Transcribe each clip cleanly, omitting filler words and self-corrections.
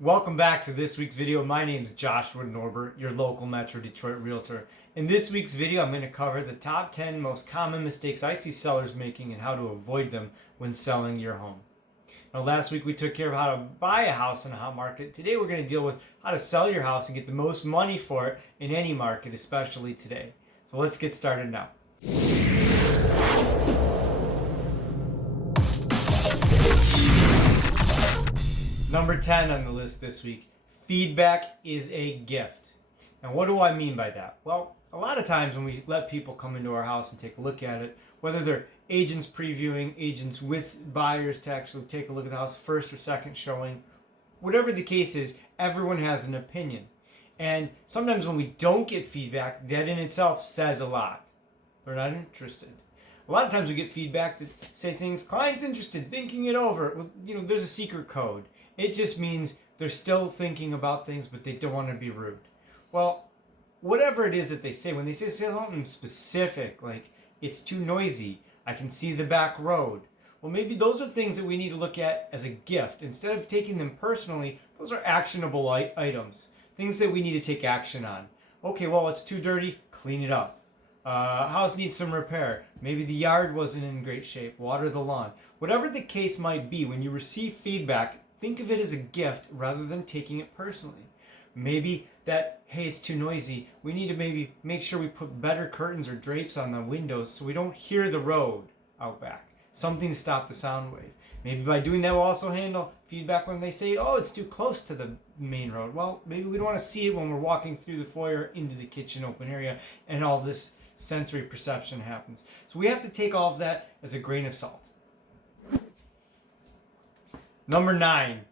Welcome back to this week's video. My name is Joshua Norbert, your local Metro Detroit Realtor. In this week's video, I'm going to cover the top 10 most common mistakes I see sellers making and how to avoid them when selling your home. Now, last week we took care of how to buy a house in a hot market. Today we're going to deal with how to sell your house and get the most money for it in any market, especially today. So let's get started now. Number 10 on the list this week, feedback is a gift. And what do I mean by that? Well, a lot of times when we let people come into our house and take a look at it, whether they're agents previewing, agents with buyers to actually take a look at the house, first or second showing, whatever the case is, everyone has an opinion. And sometimes when we don't get feedback, that in itself says a lot. They're not interested. A lot of times we get feedback that say things, client's interested, thinking it over. Well, there's a secret code. It just means they're still thinking about things, but they don't want to be rude. Well, whatever it is that they say, when they say something specific, like it's too noisy, I can see the back road. Well, maybe those are things that we need to look at as a gift. Instead of taking them personally, those are actionable items, things that we need to take action on. Okay, well, it's too dirty, clean it up. House needs some repair. Maybe the yard wasn't in great shape, water the lawn. Whatever the case might be, when you receive feedback, think of it as a gift rather than taking it personally. Maybe that, hey, it's too noisy. We need to maybe make sure we put better curtains or drapes on the windows so we don't hear the road out back. Something to stop the sound wave. Maybe by doing that, we'll also handle feedback when they say, oh, it's too close to the main road. Well, maybe we don't want to see it when we're walking through the foyer into the kitchen open area and all this sensory perception happens. So we have to take all of that as a grain of salt. Number 9,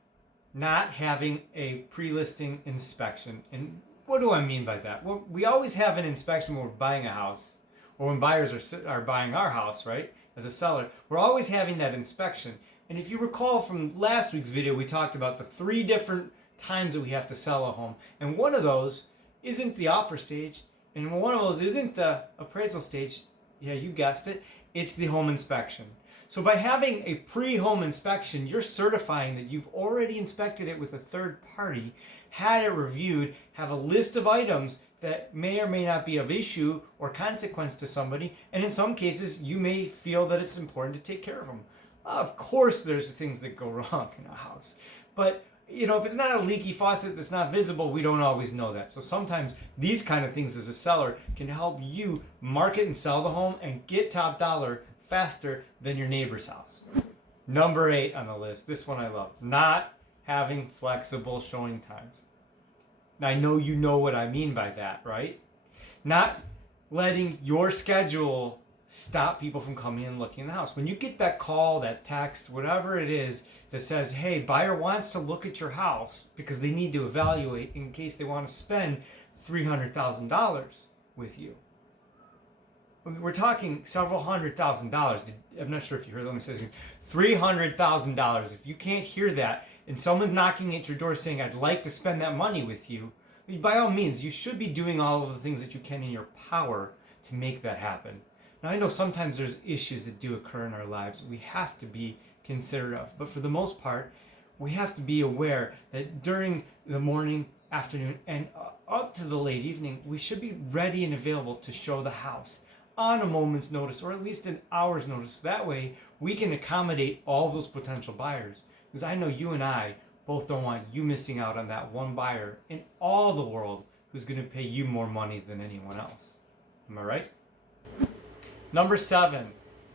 not having a pre-listing inspection. And what do I mean by that? Well, we always have an inspection when we're buying a house, or when buyers are buying our house, right? As a seller, we're always having that inspection. And if you recall from last week's video, we talked about the 3 different times that we have to sell a home. And one of those isn't the offer stage, and one of those isn't the appraisal stage. Yeah, you guessed it. It's the home inspection. So by having a pre-home inspection, you're certifying that you've already inspected it with a third party, had it reviewed, have a list of items that may or may not be of issue or consequence to somebody, and in some cases, you may feel that it's important to take care of them. Of course, there's things that go wrong in a house, but if it's not a leaky faucet that's not visible, we don't always know that. So sometimes these kind of things as a seller can help you market and sell the home and get top dollar faster than your neighbor's house. Number 8 on the list, this one I love, not having flexible showing times. Now I know you know what I mean by that, right? Not letting your schedule stop people from coming and looking in the house. When you get that call, that text, whatever it is that says, hey, buyer wants to look at your house because they need to evaluate in case they want to spend $300,000 with you. We're talking several $100,000. I'm not sure if you heard. Let me say this again. $300,000. If you can't hear that, and someone's knocking at your door saying, "I'd like to spend that money with you," by all means, you should be doing all of the things that you can in your power to make that happen. Now, I know sometimes there's issues that do occur in our lives we have to be considerate of, but for the most part, we have to be aware that during the morning, afternoon, and up to the late evening, we should be ready and available to show the house on a moment's notice, or at least an hour's notice. That way we can accommodate all of those potential buyers, because I know you and I both don't want you missing out on that one buyer in all the world who's going to pay you more money than anyone else. Am I right? Number 7,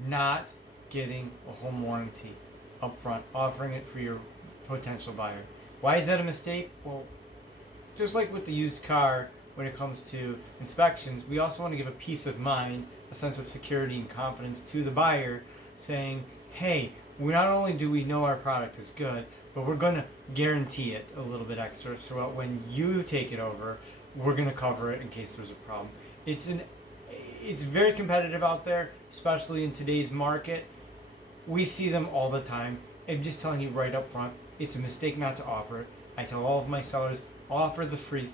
not getting a home warranty up front, offering it for your potential buyer. Why is that a mistake? Well, just like with the used car, when it comes to inspections, we also want to give a peace of mind, a sense of security and confidence to the buyer, saying, hey, not only do we know our product is good, but we're going to guarantee it a little bit extra so that when you take it over, we're going to cover it in case there's a problem. It's very competitive out there, especially in today's market. We see them all the time. I'm just telling you right up front, it's a mistake not to offer it. I tell all of my sellers, offer the free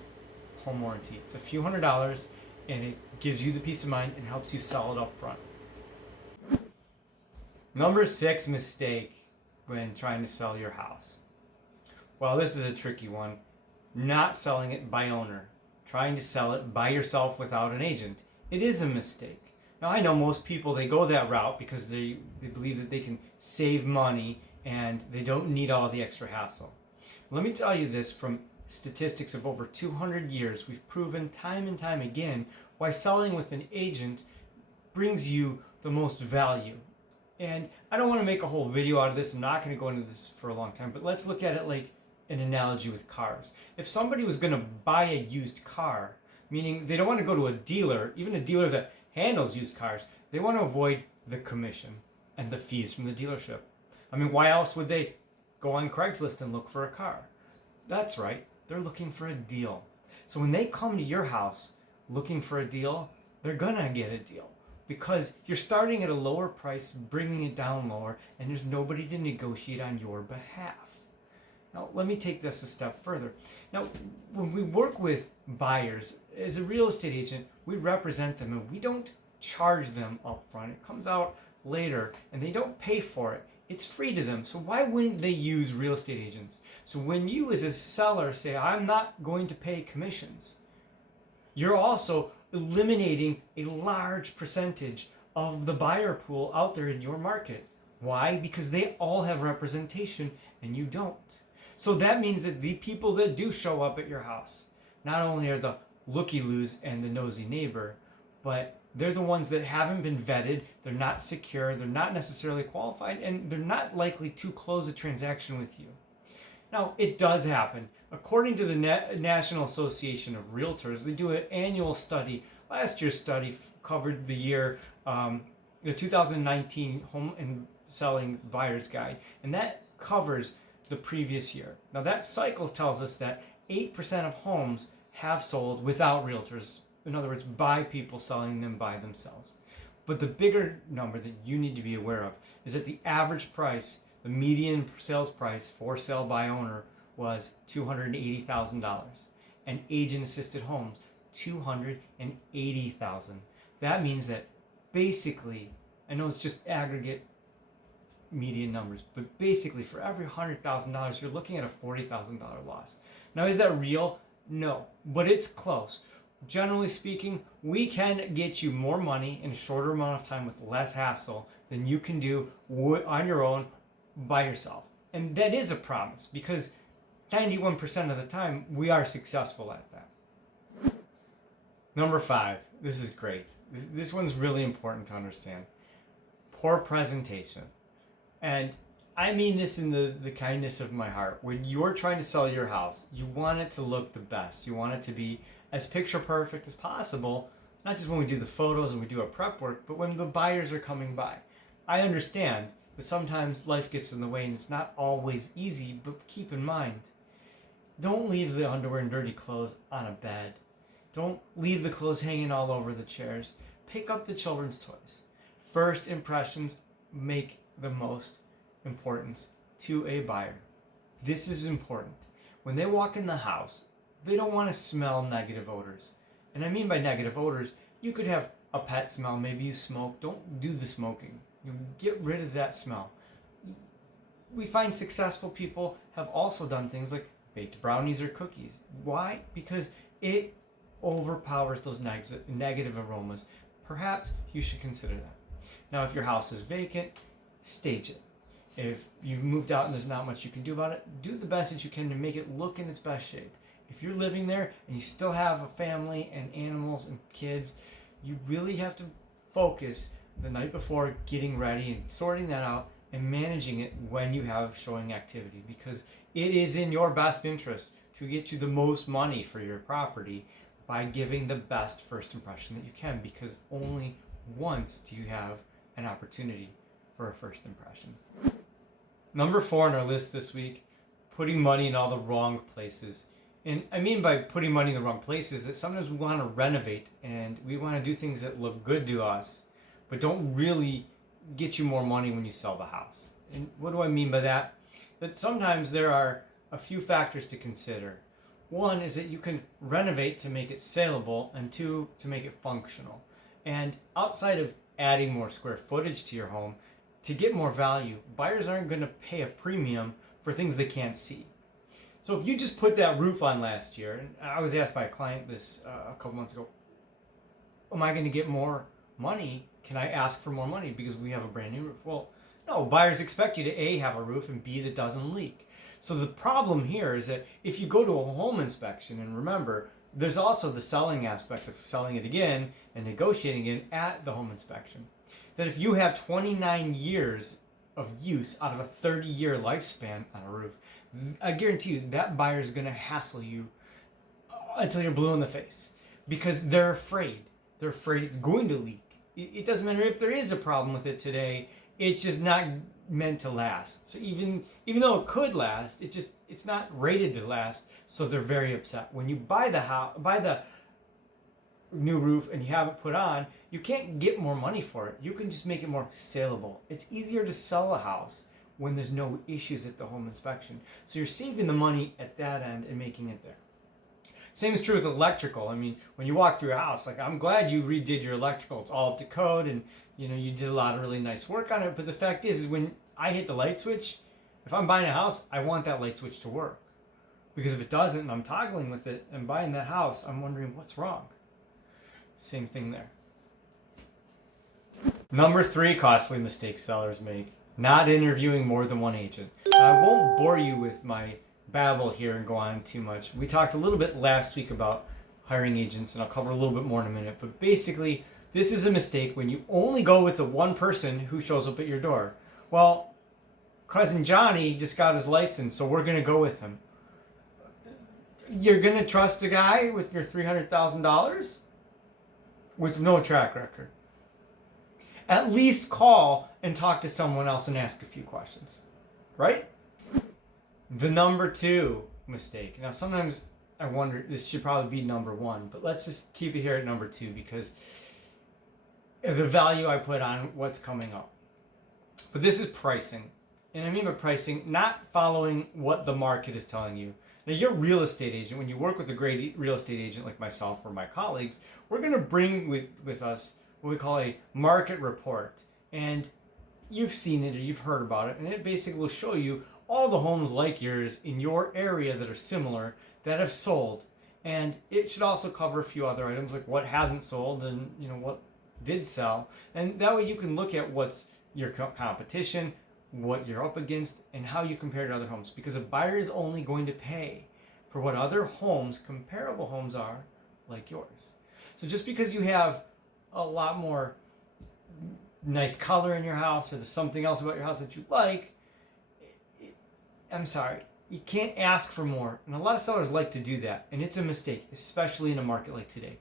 home warranty. It's a few $100s, and it gives you the peace of mind and helps you sell it up front. Number 6 mistake when trying to sell your house. Well, this is a tricky one. Not selling it by owner, trying to sell it by yourself without an agent. It is a mistake. Now, I know most people, they go that route because they believe that they can save money and they don't need all the extra hassle. Let me tell you this from statistics of over 200 years. We've proven time and time again why selling with an agent brings you the most value. And I don't want to make a whole video out of this. I'm not going to go into this for a long time, but let's look at it like an analogy with cars. If somebody was going to buy a used car, meaning they don't want to go to a dealer, even a dealer that handles used cars, they want to avoid the commission and the fees from the dealership. I mean, why else would they go on Craigslist and look for a car? That's right, they're looking for a deal. So when they come to your house looking for a deal, they're gonna get a deal because you're starting at a lower price, bringing it down lower, and there's nobody to negotiate on your behalf. Now, let me take this a step further. Now, when we work with buyers, as a real estate agent, we represent them and we don't charge them up front. It comes out later and they don't pay for it. It's free to them. So why wouldn't they use real estate agents? So when you as a seller say, I'm not going to pay commissions, you're also eliminating a large percentage of the buyer pool out there in your market. Why? Because they all have representation and you don't. So that means that the people that do show up at your house, not only are the looky-loos and the nosy neighbor, but they're the ones that haven't been vetted, they're not secure, they're not necessarily qualified, and they're not likely to close a transaction with you. Now, it does happen. According to the National Association of Realtors, they do an annual study. Last year's study covered the year, the 2019 Home and Selling Buyer's Guide, and that covers the previous year. Now that cycle tells us that 8% of homes have sold without realtors. In other words, by people selling them by themselves. But the bigger number that you need to be aware of is that the average price, the median sales price for sale by owner was $280,000. And agent-assisted homes, $280,000. That means that basically, I know it's just aggregate median numbers, but basically for every $100,000 you're looking at a $40,000 loss. Now, is that real? No, but it's close. Generally speaking, we can get you more money in a shorter amount of time with less hassle than you can do on your own by yourself. And that is a promise because 91% of the time we are successful at that. Number 5, this is great. This one's really important to understand. Poor presentation. And I mean this in the kindness of my heart. When you're trying to sell your house, you want it to look the best. You want it to be as picture perfect as possible, not just when we do the photos and we do our prep work, but when the buyers are coming by. I understand that sometimes life gets in the way and it's not always easy, but keep in mind, don't leave the underwear and dirty clothes on a bed. Don't leave the clothes hanging all over the chairs. Pick up the children's toys. First impressions make the most importance to a buyer. This is important. When they walk in the house, they don't want to smell negative odors. And I mean by negative odors, you could have a pet smell, maybe you smoke. Don't do the smoking. Get rid of that smell. We find successful people have also done things like baked brownies or cookies. Why? Because it overpowers those negative aromas. Perhaps you should consider that. Now, if your house is vacant, stage it. If you've moved out and there's not much you can do about it, do the best that you can to make it look in its best shape. If you're living there and you still have a family and animals and kids, you really have to focus the night before getting ready and sorting that out and managing it when you have showing activity, because it is in your best interest to get you the most money for your property by giving the best first impression that you can, because only once do you have an opportunity for a first impression. Number 4 on our list this week, putting money in all the wrong places. And I mean by putting money in the wrong places that sometimes we want to renovate and we want to do things that look good to us, but don't really get you more money when you sell the house. And what do I mean by that? That sometimes there are a few factors to consider. One is that you can renovate to make it saleable, and 2, to make it functional. And outside of adding more square footage to your home, to get more value, buyers aren't going to pay a premium for things they can't see. So if you just put that roof on last year, and I was asked by a client this a couple months ago, am I going to get more money? Can I ask for more money because we have a brand new roof? Well, no, buyers expect you to A, have a roof, and B, that doesn't leak. So the problem here is that if you go to a home inspection, and remember, there's also the selling aspect of selling it again and negotiating it at the home inspection, that if you have 29 years of use out of a 30-year lifespan on a roof, I guarantee you that buyer is going to hassle you until you're blue in the face because they're afraid. They're afraid it's going to leak. It doesn't matter if there is a problem with it today. It's just not meant to last. So even though it could last, it's not rated to last. So they're very upset. When you buy the new roof and you have it put on, you can't get more money for it. You can just make it more saleable. It's easier to sell a house when there's no issues at the home inspection. So you're saving the money at that end and making it there. Same is true with electrical. I mean, when you walk through a house, like I'm glad you redid your electrical. It's all up to code and you did a lot of really nice work on it. But the fact is when I hit the light switch, if I'm buying a house, I want that light switch to work. Because if it doesn't and I'm toggling with it and buying that house, I'm wondering what's wrong. Same thing there. Number 3 costly mistake sellers make: not interviewing more than one agent. Now, I won't bore you with my babble here and go on too much. We talked a little bit last week about hiring agents, and I'll cover a little bit more in a minute. But basically, this is a mistake when you only go with the one person who shows up at your door. Well, cousin Johnny just got his license, so we're going to go with him. You're going to trust a guy with your $300,000 with no track record? At least call and talk to someone else and ask a few questions, right? The number 2 mistake. Now, sometimes I wonder, this should probably be number 1, but let's just keep it here at number 2 because the value I put on what's coming up. But this is pricing. And I mean by pricing, not following what the market is telling you. Now, you're a real estate agent. When you work with a great real estate agent like myself or my colleagues, we're going to bring with us what we call a market report. And you've seen it or you've heard about it. And it basically will show you all the homes like yours in your area that are similar that have sold. And it should also cover a few other items like what hasn't sold and what did sell. And that way you can look at what's your competition, what you're up against, and how you compare to other homes. Because a buyer is only going to pay for what other homes, comparable homes, are like yours. So just because you have a lot more nice color in your house or there's something else about your house that you like, I'm sorry, you can't ask for more. And a lot of sellers like to do that, and it's a mistake, especially in a market like today.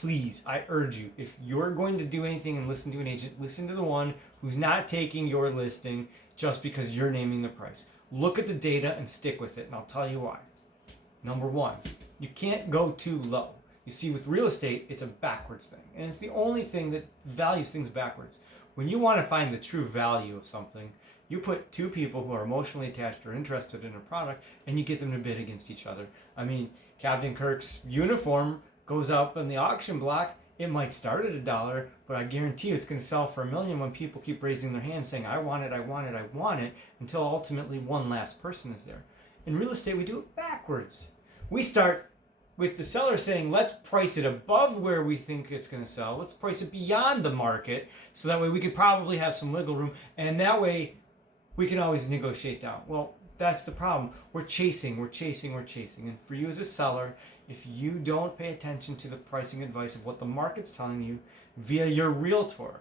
Please, I urge you, if you're going to do anything and listen to an agent, listen to the one who's not taking your listing just because you're naming the price. Look at the data and stick with it, and I'll tell you why. Number 1, you can't go too low. You see, with real estate, it's a backwards thing, and it's the only thing that values things backwards. When you want to find the true value of something, you put 2 people who are emotionally attached or interested in a product, and you get them to bid against each other. I mean, Captain Kirk's uniform goes up in the auction block. It might start at $1, but I guarantee you it's going to sell for $1 million when people keep raising their hands saying, I want it, I want it, I want it, until ultimately one last person is there. In real estate, we do it backwards. We start with the seller saying, let's price it above where we think it's going to sell. Let's price it beyond the market, so that way we could probably have some wiggle room, and that way we can always negotiate down. Well, that's the problem. We're chasing. And for you as a seller, if you don't pay attention to the pricing advice of what the market's telling you via your realtor,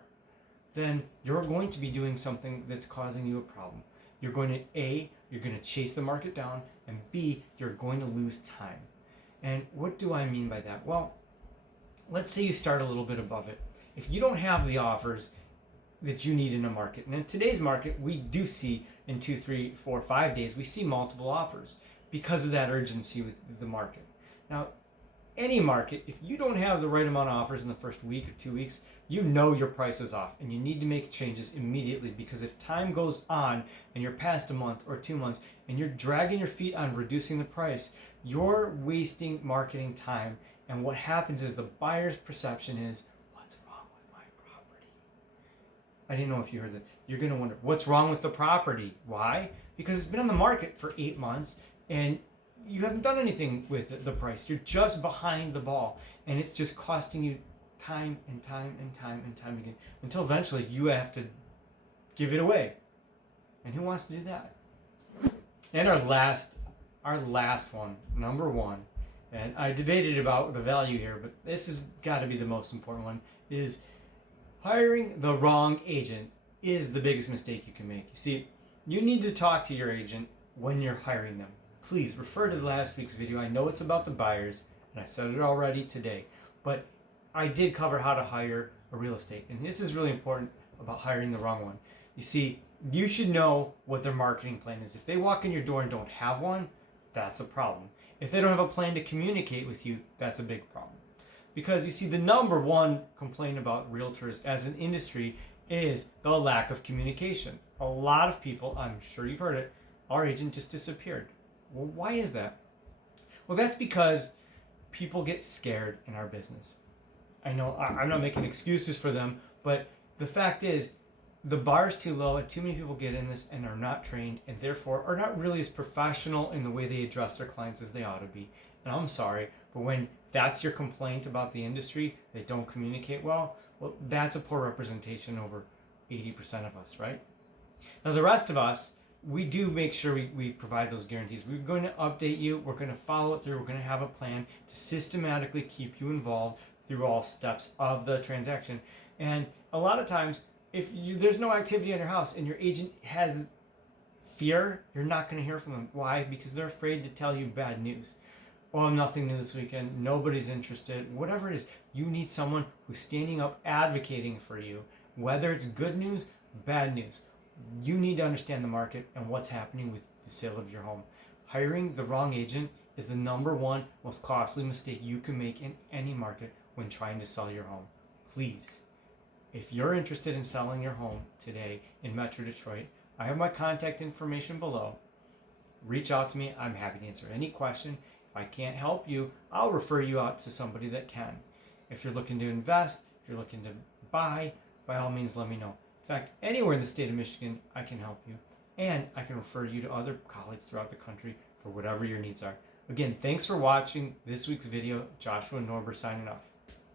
then you're going to be doing something that's causing you a problem. You're going to, A, you're going to chase the market down, and B, you're going to lose time. And what do I mean by that? Well, let's say you start a little bit above it. If you don't have the offers that you need in a market, and in today's market, we do see in 2, 3, 4, 5 days, we see multiple offers because of that urgency with the market. Now, any market, if you don't have the right amount of offers in the first week or 2 weeks, you know your price is off, and you need to make changes immediately, because if time goes on and you're past a month or 2 months and you're dragging your feet on reducing the price, you're wasting marketing time. And what happens is the buyer's perception is, what's wrong with my property? I didn't know if you heard that. You're going to wonder, what's wrong with the property? Why? Because it's been on the market for 8 months, and you haven't done anything with the price. You're just behind the ball, and it's just costing you time and time and time and time again until eventually you have to give it away. And who wants to do that? And our last one, number one, and I debated about the value here, but this has got to be the most important one, is hiring the wrong agent is the biggest mistake you can make. You see, you need to talk to your agent when you're hiring them. Please refer to last week's video. I know it's about the buyers, and I said it already today, but I did cover how to hire a real estate, and this is really important about hiring the wrong one. You see, you should know what their marketing plan is. If they walk in your door and don't have one, that's a problem. If they don't have a plan to communicate with you, that's a big problem. Because you see, the number one complaint about realtors as an industry is the lack of communication. A lot of people, I'm sure you've heard it, our agent just disappeared. Well, why is that? Well, that's because people get scared in our business. I know I'm not making excuses for them, but the fact is, the bar is too low and too many people get in this and are not trained and therefore are not really as professional in the way they address their clients as they ought to be. And I'm sorry, but when that's your complaint about the industry, they don't communicate well, that's a poor representation over 80% of us, right? Now the rest of us, we do make sure we provide those guarantees. We're going to update you, we're going to follow it through, we're going to have a plan to systematically keep you involved through all steps of the transaction. And a lot of times, if there's no activity in your house and your agent has fear, you're not going to hear from them. Why? Because they're afraid to tell you bad news. Well, nothing new this weekend. Nobody's interested. Whatever it is, you need someone who's standing up, advocating for you. Whether it's good news, bad news. You need to understand the market and what's happening with the sale of your home. Hiring the wrong agent is the number one most costly mistake you can make in any market when trying to sell your home. Please, if you're interested in selling your home today in Metro Detroit, I have my contact information below. Reach out to me. I'm happy to answer any question. If I can't help you, I'll refer you out to somebody that can. If you're looking to invest, if you're looking to buy, by all means, let me know. In fact, anywhere in the state of Michigan, I can help you. And I can refer you to other colleagues throughout the country for whatever your needs are. Again, thanks for watching this week's video. Joshua Norber signing off.